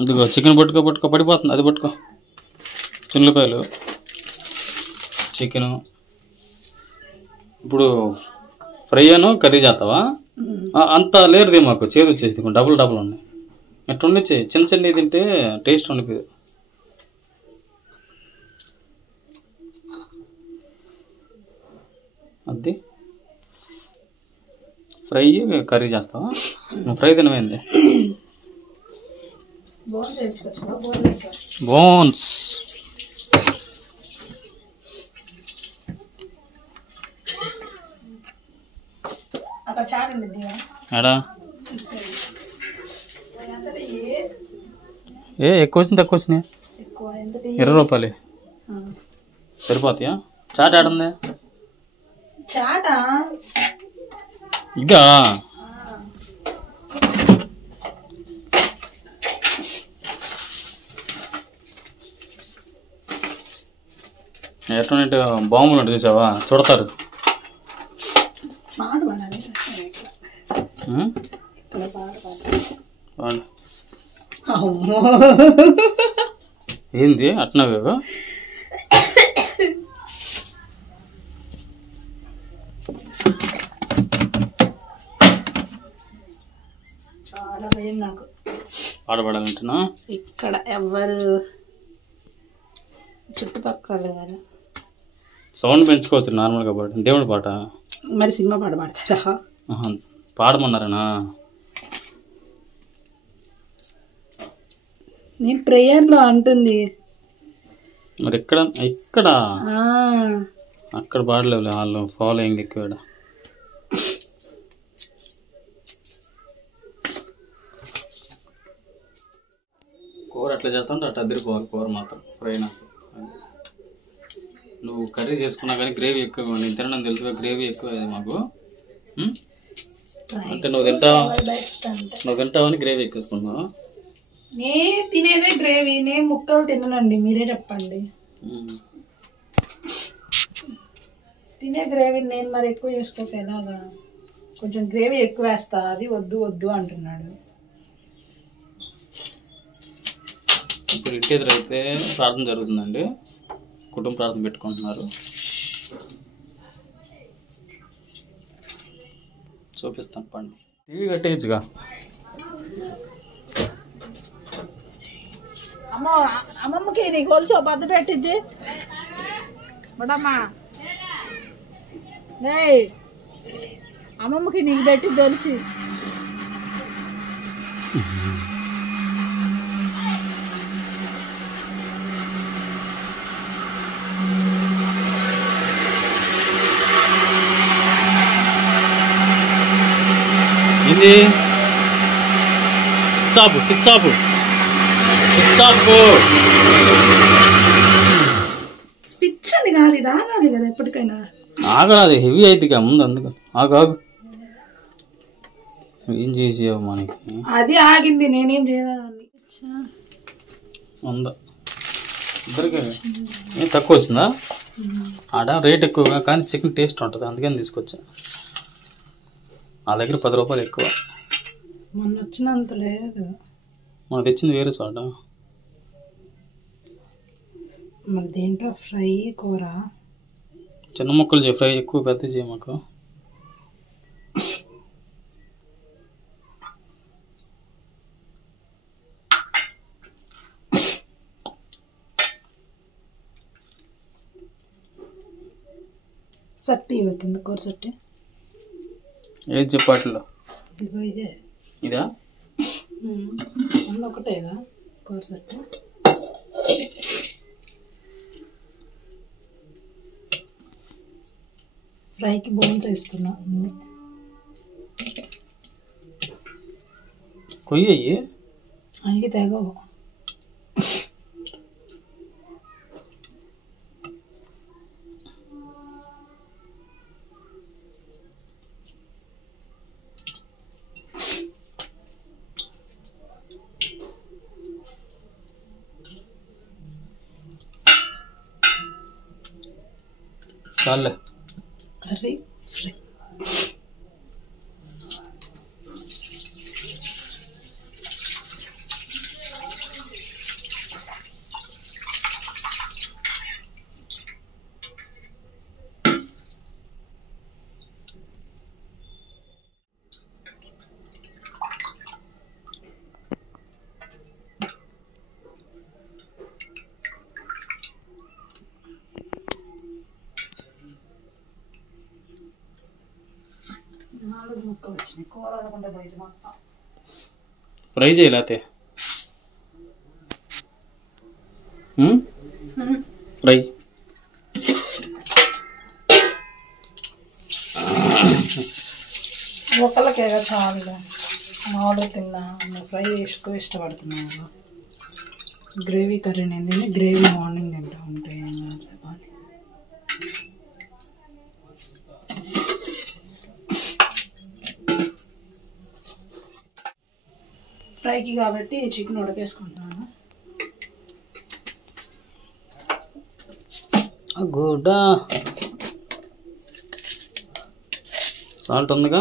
ఇదిగో చికెన్ పట్టుకో పడిపోతుంది. అది పట్టుకో. చున్నిపాయలు, చికెను. ఇప్పుడు ఫ్రై అను కర్రీ చేస్తావా? అంత లేరుది మాకు, చేదు వచ్చేసి డబుల్ ఉన్నాయి. ఎట్లా ఉండొచ్చి చిన్న చిన్నవి తింటే టేస్ట్ ఉండిపోయింది. అది ఫ్రై కర్రీ చేస్తావా? నువ్వు ఫ్రై తినమైంది. బోన్స్ ఎడా ఎక్కువ వచ్చింది తక్కువ వచ్చినాయి? 20 రూపాయలు సరిపోతాయా? చాట్ ఆడుంది ఇదా? ఎటువంటి బాంబులు అంటే చూసావా? చుడతారు. ఏంది అట్నవే? చాలా భయం నాకు పాడబడాలంటున్నా. ఇక్కడ ఎవరు చుట్టుపక్కల కదా. సౌండ్ పెంచుకోవచ్చు నార్మల్గా పాట. దేవుడి పాట మరి సినిమా పాట పాడతారా? పాడమన్నారనా? నేను ప్రేయర్లో అంటుంది. మరి ఇక్కడ అక్కడ పాడలేవు, వాళ్ళు ఫాలోయింగ్ ఎక్కువ. కూర ఎట్లా చేస్తాంటే అట్లా అదిరిపోవాలి కూర మాత్రం. ఫ్రై నాకు నువ్వు కర్రీ చేసుకున్నా కానీ గ్రేవీ ఎక్కువ. నేను తినడం తెలుసుగా, గ్రేవీ ఎక్కువ మాకు. అంటే నువ్వు తింటావని గ్రేవీ ఎక్కువ వేసుకున్నావు. నేను తినేదే గ్రేవీ, నేను ముక్కలు తిననండి. మీరే చెప్పండి. తినే గ్రేవీ నేను మరి ఎక్కువ చేసుకోక ఎలాగా? కొంచెం గ్రేవీ ఎక్కువ వేస్తా. అది వద్దు అంటున్నాడు. ఇప్పుడు ఇంటికి ప్రార్థన జరుగుతుందండి. కుటుంబ ప్రార్థన పెట్టుకుంటున్నారు. చూపిస్తాను పండి. టీవీ కట్టేయచ్చుగా. అమ్మమ్మకి నీకు కొలుసు బద్ద పెట్టిద్ది బడమ్మా. అమ్మమ్మకి నీకు పెట్టి తెలిసి ఇది స్విచ్ ఆఫ్ స్విచ్ అని కాదు, ఇది ఆగాలి కదా ఎప్పటికైనా. ఆగరాదు, హెవీ అయిద్దిగా ముందు. అందుకు ఆగు. ఏం చేసావు మనకి? అది ఆగింది, నేనేం చేయలేదండి. ఉందా ఇద్దరికి? ఏం తక్కువ వచ్చిందా? ఆడ రేట్ ఎక్కువగా కానీ చికెన్ టేస్ట్ ఉంటుంది, అందుకని తీసుకొచ్చా. నా దగ్గర 10 రూపాయలు ఎక్కువ. మొన్న వచ్చినంత లేదు. మనకు తెచ్చింది వేరే చోట. మరి దేంట్లో ఫ్రై కూర? చిన్న ముక్కలు చేయి, ఫ్రై ఎక్కువ పెద్ద చేయి మాకు. సట్టి ఇవ్వ కింద కూర సట్టి. ఏది చెప్పట్లో? ఇదిగో ఇదే. ఇదా? ఒకటేగా కూర సట్టి. ఫ్రైకి బోన్స్ వేస్తున్నా. కొయ్యి అవి తెగవు. చాలే కర్రీ ఫ్రై. ఫ్రై చేయలేతే ఫ్రై ఒకళ్ళకే చాలుగా మామూలుగా తిన్నా ఫ్రై ఎక్కువ ఇష్టపడుతున్నాను. గ్రేవీ కర్రీ నేను తిని గ్రేవీ మార్నింగ్ తింటా ఉంటాయి. ఫ్రైకి కాబట్టి చికెన్ ఉడకేసుకుంటాను. గుడ్డా సాల్ట్ ఉందిగా,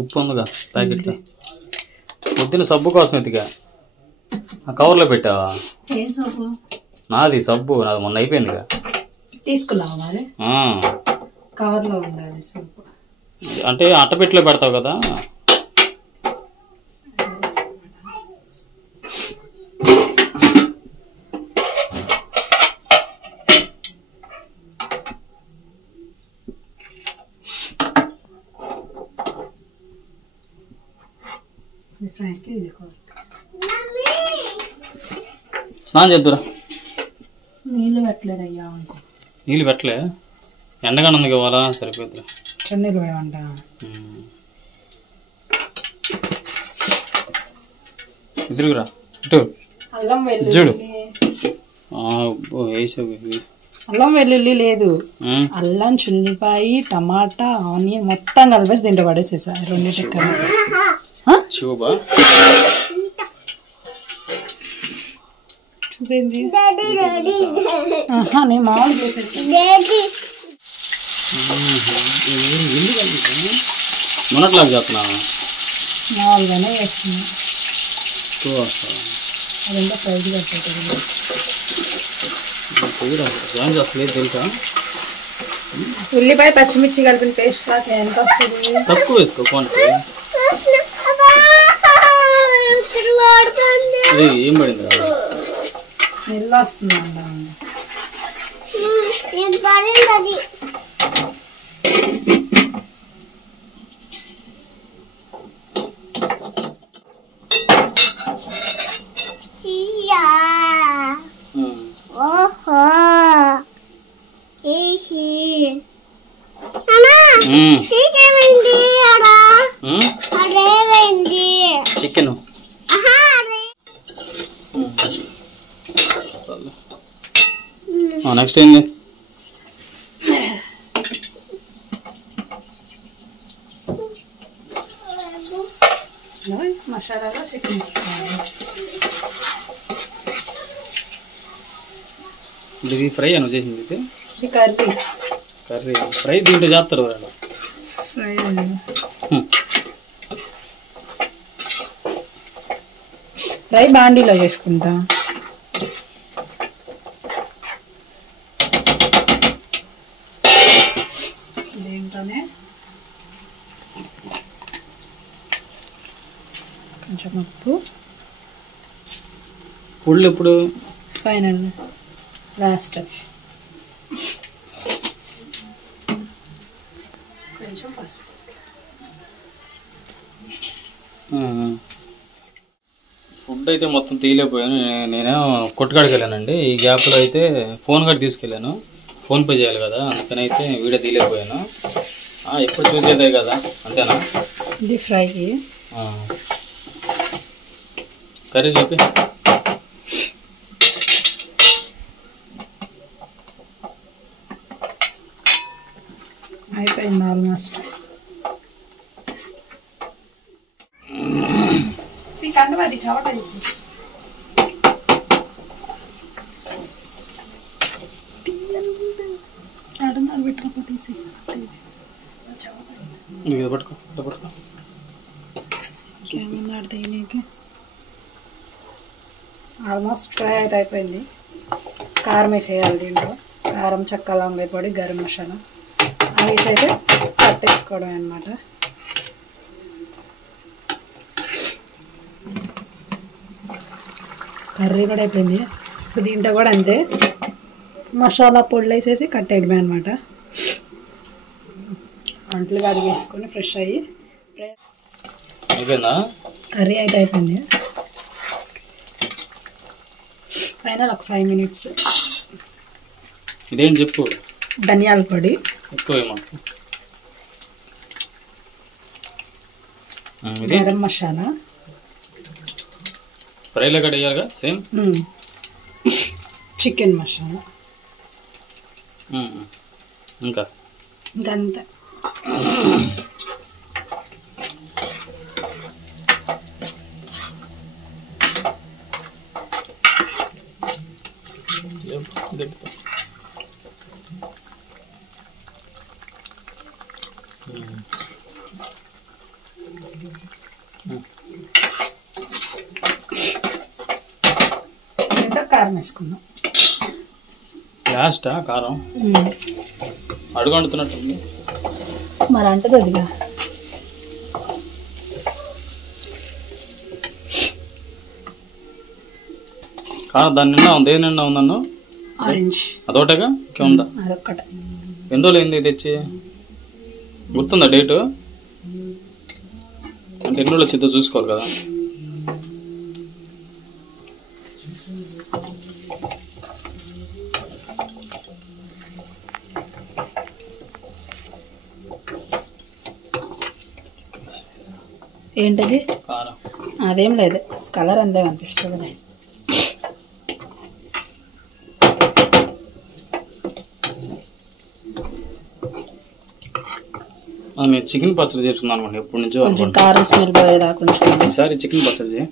ఉప్పు ఉందిగా ప్యాకెట్లో. పొద్దున్న సబ్బు కోసం ఎత్తిగా ఆ కవర్లో పెట్టావా? ఏం సబ్బు? నాది సబ్బు, నాది మొన్న అయిపోయిందిగా. తీసుకున్నావా మరి? కవర్లో ఉండాలి సబ్బు. అంటే అట్టపెట్టిలో పెడతావు కదా. స్నానం చేద్దురా. నీళ్ళు పెట్టలేదయ్యా అనుకో. నీళ్ళు పెట్టలే, ఎండగానే ఉంది కావాలా, సరిపోద్ది. చన్నీళ్ళు పోయమంట. ఎదురుకురా ఇటు అల్లం వెల్లుల్లి చూడు. అల్లం వెల్లుల్లి లేదు, అల్లం చుల్లిపాయ టమాటా ఆనియన్ మొత్తం కలిపేసి దీంట్లో పడేసేసా. రెండింటికి శివబా చూపింది. నేను మామూలు చేసేసి మొన్నట్లాగా చెప్తున్నా, మామూలుగానే వేస్తున్నా. అదంతా ఫ్రైకి కట్టేది. తెలుసా? ఉల్లిపాయ పచ్చిమిర్చి కలిపిన పేస్ట్ లాగా ఎంత వస్తుంది? తక్కువ వేసుకో క్వాంటిటీ. ఏం పడింది? స్మెల్ వస్తుంది అండి. చికెన్ నెక్స్ట్ ఏంది? మసాలాలో చికెన్ ఇది ఫ్రై అని చేసింది. ఇది కర్రీ. కర్రీ ఫ్రై దీంట్లో చేస్తారు. ఫ్రై ఫ్రై బాండీలో చేసుకుంటా. దీంట్లోనే కొంచెం ఉప్పు. పుళ్ళు ఎప్పుడు? ఫైనల్ లాస్ట్ వచ్చి కొంచెం పసుపు. ఫుడ్ అయితే మొత్తం తీయలేకపోయాను. నేనేమో కొట్టుకాడికి వెళ్ళానండి. ఈ గ్యాప్లో అయితే ఫోన్ కూడా తీసుకెళ్ళాను. ఫోన్పే చేయాలి కదా, అందుకని అయితే వీడియో తీయలేకపోయాను. ఎప్పుడు చూసేదే కదా, అంతేనా? ఇది ఫ్రైకి. కర్రీ చెప్పి అయిపోయింది ఆల్మోస్ట్. కండువాది చవట ఆల్మోస్ట్ ఫ్రై అయితే అయిపోయింది. కారం వేసేయాలి దీంట్లో. కారం, చెక్క, లవంగాయ పొడి, గరం మసాలా అవి వేసైతే కట్టేసుకోవడం అనమాట. కర్రీ కూడా అయిపోయింది. ఇప్పుడు దీంట్లో కూడా అంతే, మసాలా పొడులు వేసేసి కట్టేయడమే అనమాట. అంట్లు కడిగేసుకొని ఫ్రెష్ అయ్యి అయిపోయిందా? కర్రీ అయితే అయిపోయింది. ఫైనల్ ఒక 5 minutes. ఇదేం చెప్పు. ధనియాల పొడి ఎక్కువ మాకు. గరం మసాలా ఫ్రైలో కట్ అయ్యారుగా సేమ్. చికెన్ మసాలా ఇంకా ఇంకంతే. కారం వేసుకున్నాం. లాస్టా కారం? అడుగంటున్నట్టుంది మరి అంటది అదిగా. కారం దాని నిండా ఉంది. ఏ నిండా ఉందన్న? ఆరెంజ్. అదొకటేగా ఇంకేముందా? అదొక్కటే. ఎన్ని రోజులు అయింది తెచ్చి? గుర్తుందా డేటు? అంటే ఎన్ని రోజులు వచ్చిందో చూసుకోవాలి కదా. ఏంటది? కారం. అదేం లేదు, కలర్ అంతే కనిపిస్తుంది. నేను చికెన్ పచ్చడి చేస్తున్నాను అనుకోండి ఎప్పటి నుంచో. కొంచెం కారం స్మెల్ పోయేదా కొంచెం. ఈసారి చికెన్ పచ్చడి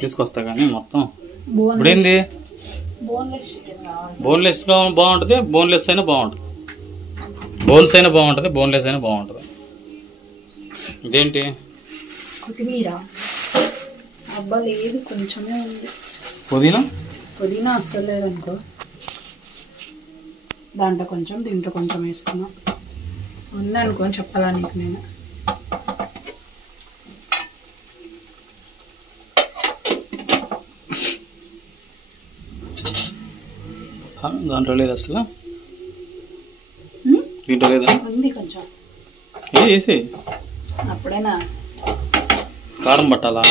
తీసుకొస్తా. కానీ మొత్తం ఇప్పుడేంది బోన్లెస్ బాగుంటుంది, బోన్లెస్ అయినా బాగుంటుంది, బోన్స్ అయినా బాగుంటుంది, బోన్లెస్ అయినా బాగుంటుంది. ఇదేంటి? కొత్తిమీర. అబ్బా లేదు, కొంచెమే ఉంది. పుదీనా? పుదీనా అస్సలు లేదనుకో. దాంట్లో కొంచెం దీంట్లో కొంచెం వేసుకున్నా. ఉందనుకో చెప్పాలా నీకు నేను. దాంట్లో లేదు అసలు. దీంట్లో లేదా? ఉంది కొంచెం. వేసి అప్పుడేనా కారం పట్టాలా?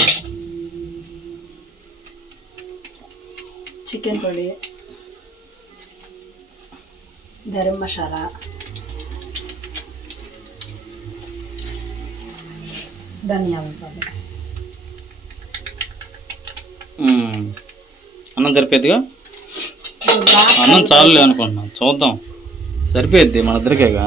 చికెన్ పొడి, గరం మసాలా, ధనియాల పొడి. అన్నం సరిపోద్దిగా? అన్నం చాలులే అనుకుంటున్నాం, చూద్దాం. సరిపోద్ది మన ఇద్దరికేగా.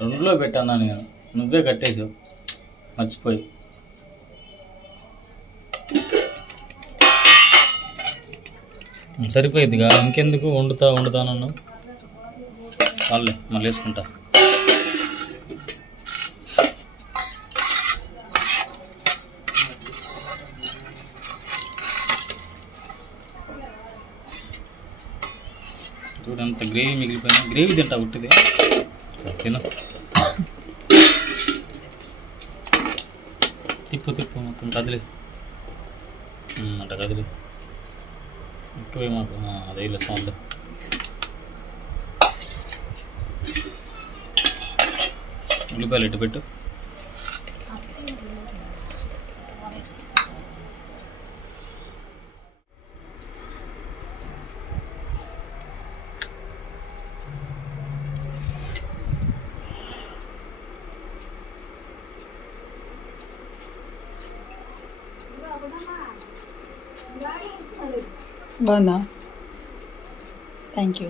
రెండులో పెట్టానా నేను, నువ్వే కట్టేసావు మర్చిపోయి. సరిపోయిద్దిగా, ఇంకెందుకు వండుతానన్ను. చాలులే, మళ్ళీ వేసుకుంటా. చూడంత గ్రేవీ మిగిలిపోయినా. గ్రేవీ తింటా ఉట్టిది తిను. తిప్పు మొత్తం కదిలే అట్ట కదిలే. ఎక్కువ మాకు అదే చాలు. ఉల్లిపాయలు ఎట్టు పెట్టు. బాగుందా? Thank you.